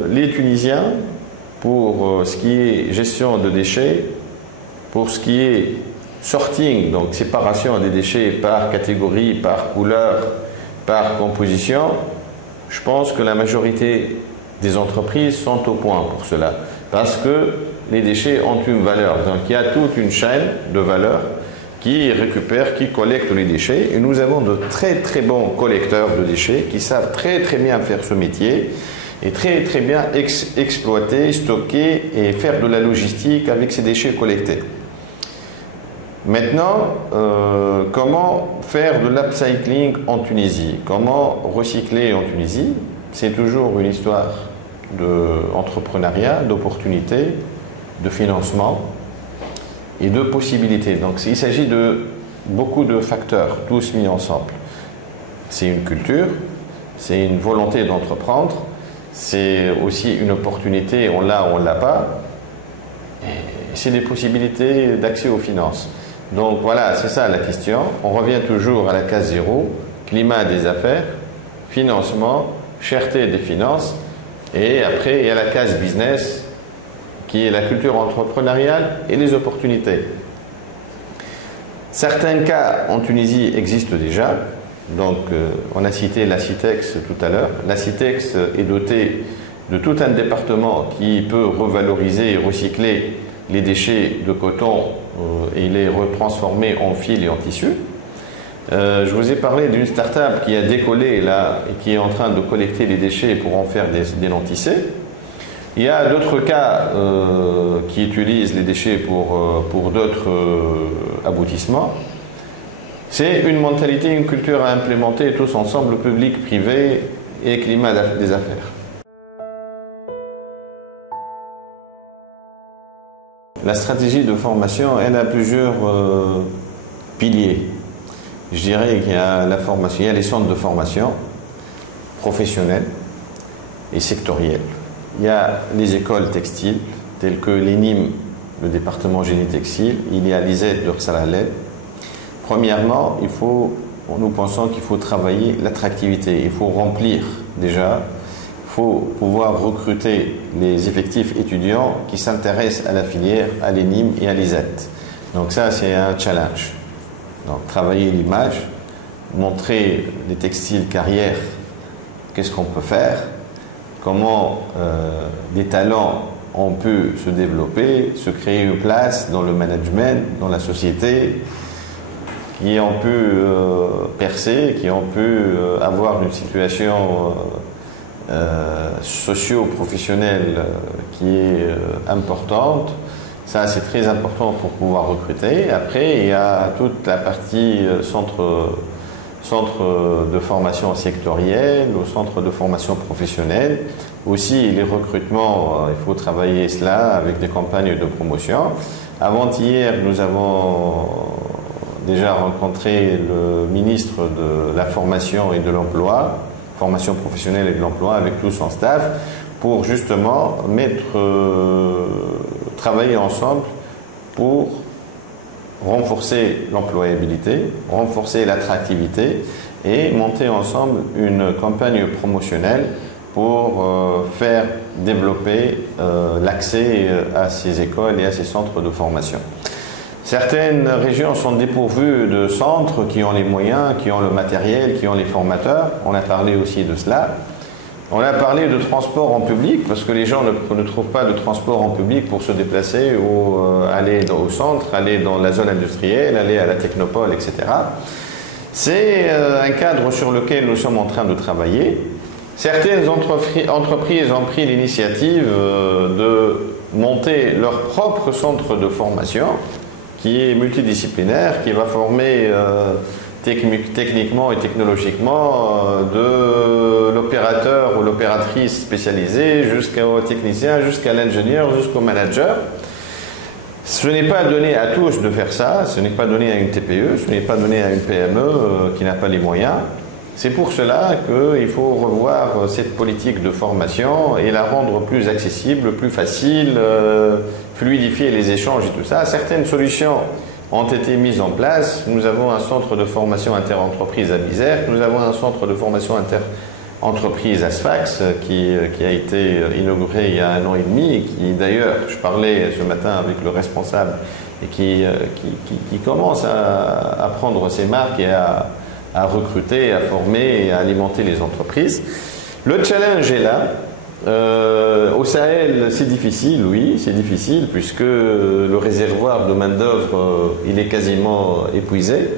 les Tunisiens, pour ce qui est gestion de déchets, pour ce qui est sorting, donc séparation des déchets par catégorie, par couleur, par composition, je pense que la majorité des entreprises sont au point pour cela. Parce que les déchets ont une valeur. Donc il y a toute une chaîne de valeur qui récupère, qui collecte les déchets. Et nous avons de très très bons collecteurs de déchets qui savent très très bien faire ce métier et très très bien exploiter, stocker et faire de la logistique avec ces déchets collectés. Maintenant, comment faire de l'upcycling en Tunisie? Comment recycler en Tunisie? C'est toujours une histoire d'entrepreneuriat, d'opportunités, de financement et de possibilités. Donc il s'agit de beaucoup de facteurs, tous mis ensemble. C'est une culture, c'est une volonté d'entreprendre, c'est aussi une opportunité, on l'a ou on ne l'a pas, et c'est des possibilités d'accès aux finances. Donc voilà, c'est ça la question. On revient toujours à la case 0, climat des affaires, financement, cherté des finances, et après il y a la case business, qui est la culture entrepreneuriale et les opportunités. Certains cas en Tunisie existent déjà. Donc, on a cité la CITEX tout à l'heure. La CITEX est dotée de tout un département qui peut revaloriser et recycler les déchets de coton et les retransformer en fil et en tissu. Je vous ai parlé d'une start-up qui a décollé là et qui est en train de collecter les déchets pour en faire des non-tissés. Il y a d'autres cas qui utilisent les déchets pour d'autres aboutissements. C'est une mentalité, une culture à implémenter tous ensemble, public, privé et climat des affaires. La stratégie de formation, elle a plusieurs piliers. Je dirais qu'il y a la formation, il y a les centres de formation professionnels et sectoriels. Il y a les écoles textiles, telles que l'ENIM, le département génie textile, il y a l'ISET de Rsalalet. Premièrement, nous pensons qu'il faut travailler l'attractivité, il faut remplir déjà, il faut pouvoir recruter les effectifs étudiants qui s'intéressent à la filière, à l'ENIM et à l'ISET. Donc ça, c'est un challenge. Donc travailler l'image, montrer les textiles carrières, qu'est-ce qu'on peut faire, comment des talents on peut se développer, se créer une place dans le management, dans la société, qui ont pu percer, qui ont pu avoir une situation socio-professionnelle qui est importante. Ça, c'est très important pour pouvoir recruter. Après, il y a toute la partie centre de formation sectorielle, au centre de formation professionnelle. Aussi, les recrutements, il faut travailler cela avec des campagnes de promotion. Avant-hier, nous avons déjà rencontré le ministre de la formation et de l'emploi, formation professionnelle et de l'emploi, avec tout son staff, pour justement travailler ensemble pour renforcer l'employabilité, renforcer l'attractivité et monter ensemble une campagne promotionnelle pour faire développer l'accès à ces écoles et à ces centres de formation. Certaines régions sont dépourvues de centres qui ont les moyens, qui ont le matériel, qui ont les formateurs. On a parlé aussi de cela. On a parlé de transport en public parce que les gens ne trouvent pas de transport en public pour se déplacer ou aller au centre, aller dans la zone industrielle, aller à la technopole, etc. C'est un cadre sur lequel nous sommes en train de travailler. Certaines entreprises ont pris l'initiative de monter leur propre centre de formation qui est multidisciplinaire, qui va former techniquement et technologiquement de l'opérateur ou l'opératrice spécialisée jusqu'au technicien, jusqu'à l'ingénieur, jusqu'au manager. Ce n'est pas donné à tous de faire ça, ce n'est pas donné à une TPE, ce n'est pas donné à une PME qui n'a pas les moyens. C'est pour cela qu'il faut revoir cette politique de formation et la rendre plus accessible, plus facile, fluidifier les échanges et tout ça. Certaines solutions ont été mises en place. Nous avons un centre de formation interentreprise à Bizerte, nous avons un centre de formation interentreprise à Sfax qui a été inauguré il y a 1 an et demi et qui d'ailleurs, je parlais ce matin avec le responsable et qui commence à prendre ses marques et à recruter, à former et à alimenter les entreprises. Le challenge est là. Au Sahel, c'est difficile, oui, c'est difficile puisque le réservoir de main-d'œuvre, il est quasiment épuisé.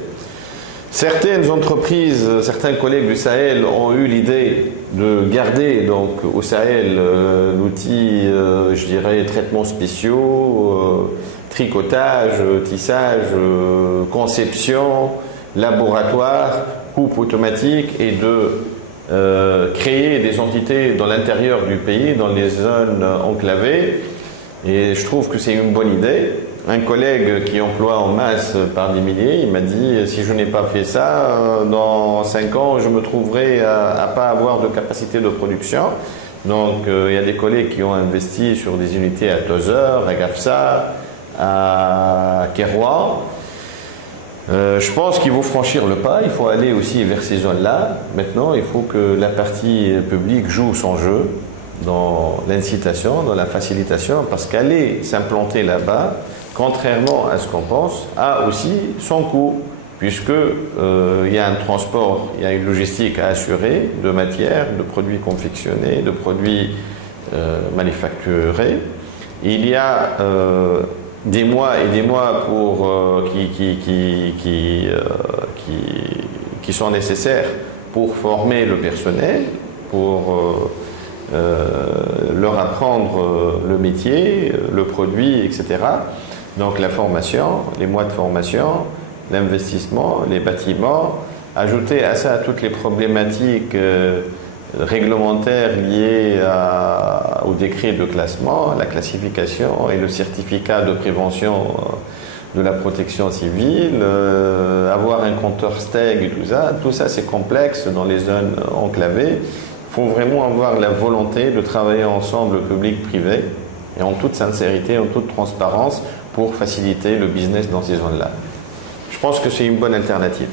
Certaines entreprises, certains collègues du Sahel ont eu l'idée de garder donc au Sahel l'outil, je dirais, traitements spéciaux, tricotage, tissage, conception, laboratoire, coupe automatique et de créer des entités dans l'intérieur du pays, dans les zones enclavées. Et je trouve que c'est une bonne idée. un collègue qui emploie en masse par des milliers, il m'a dit si je n'ai pas fait ça, dans 5 ans, je me trouverai à pas avoir de capacité de production. Donc, il y a des collègues qui ont investi sur des unités à Tozeur, à Gafsa, à Kérouan. Je pense qu'il faut franchir le pas, il faut aller aussi vers ces zones-là. Maintenant, il faut que la partie publique joue son jeu dans l'incitation, dans la facilitation, parce qu'aller s'implanter là-bas, contrairement à ce qu'on pense, a aussi son coût, puisque il y a un transport, il y a une logistique à assurer de matières, de produits confectionnés, de produits manufacturés. Il y a des mois et des mois qui sont nécessaires pour former le personnel, pour leur apprendre le métier, le produit, etc. Donc la formation, les mois de formation, l'investissement, les bâtiments, ajouter à ça toutes les problématiques réglementaires liées au décret de classement, la classification et le certificat de prévention de la protection civile, avoir un compteur STEG et tout ça c'est complexe dans les zones enclavées. Il faut vraiment avoir la volonté de travailler ensemble, public-privé, et en toute sincérité, en toute transparence, pour faciliter le business dans ces zones-là. Je pense que c'est une bonne alternative.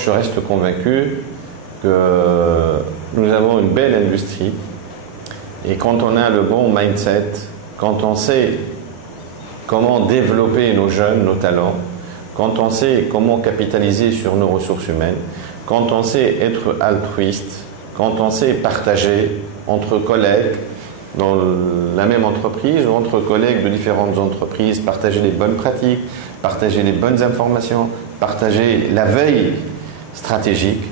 Je reste convaincu que nous avons une belle industrie, et quand on a le bon mindset, quand on sait comment développer nos jeunes, nos talents, quand on sait comment capitaliser sur nos ressources humaines, quand on sait être altruiste, quand on sait partager entre collègues dans la même entreprise ou entre collègues de différentes entreprises, partager les bonnes pratiques, partager les bonnes informations, partager la veille stratégique.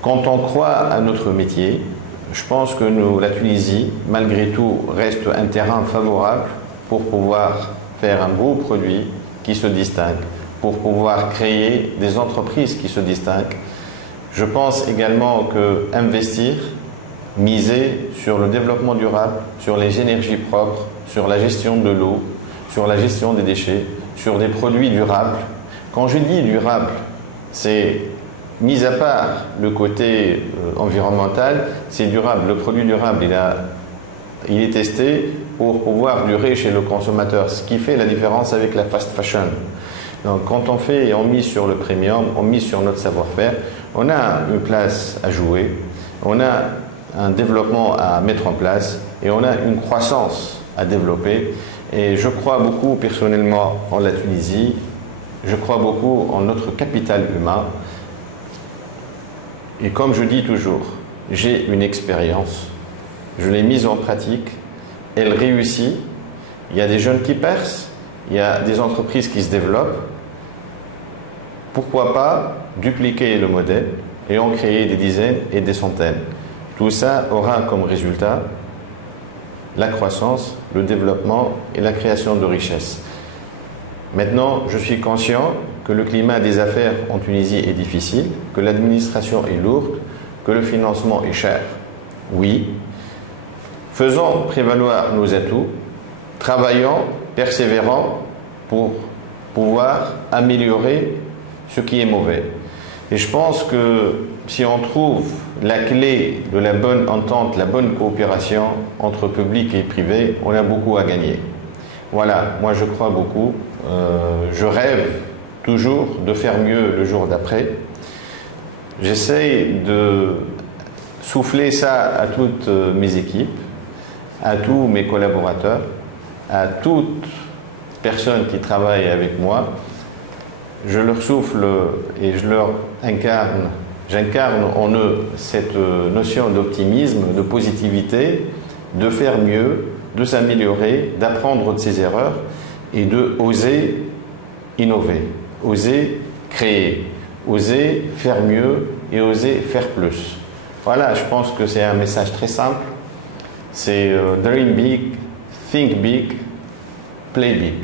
Quand on croit à notre métier, je pense que la Tunisie, malgré tout, reste un terrain favorable pour pouvoir faire un beau produit qui se distingue, pour pouvoir créer des entreprises qui se distinguent. Je pense également que investir, miser sur le développement durable, sur les énergies propres, sur la gestion de l'eau, sur la gestion des déchets, sur des produits durables. Quand je dis durable, c'est mis à part le côté environnemental, c'est durable. Le produit durable, il est testé pour pouvoir durer chez le consommateur, ce qui fait la différence avec la fast fashion. Donc quand on fait et on mise sur le premium, on mise sur notre savoir-faire, on a une place à jouer, on a un développement à mettre en place et on a une croissance à développer. Et je crois beaucoup personnellement en la Tunisie, je crois beaucoup en notre capital humain. Et comme je dis toujours, j'ai une expérience, je l'ai mise en pratique, elle réussit, il y a des jeunes qui percent, il y a des entreprises qui se développent. Pourquoi pas dupliquer le modèle et en créer des dizaines et des centaines. Tout ça aura comme résultat la croissance, le développement et la création de richesses. Maintenant, je suis conscient que le climat des affaires en Tunisie est difficile, que l'administration est lourde, que le financement est cher. Oui. Faisons prévaloir nos atouts, travaillons, persévérons pour pouvoir améliorer ce qui est mauvais. Et je pense que si on trouve la clé de la bonne entente, la bonne coopération entre public et privé, on a beaucoup à gagner. Voilà, moi je crois beaucoup. Je rêve toujours de faire mieux le jour d'après. J'essaye de souffler ça à toutes mes équipes, à tous mes collaborateurs, à toute personne qui travaille avec moi. Je leur souffle et je leur j'incarne en eux cette notion d'optimisme, de positivité, de faire mieux, de s'améliorer, d'apprendre de ses erreurs et de oser innover, oser créer, oser faire mieux et oser faire plus. Voilà, je pense que c'est un message très simple. C'est dream big, think big, play big.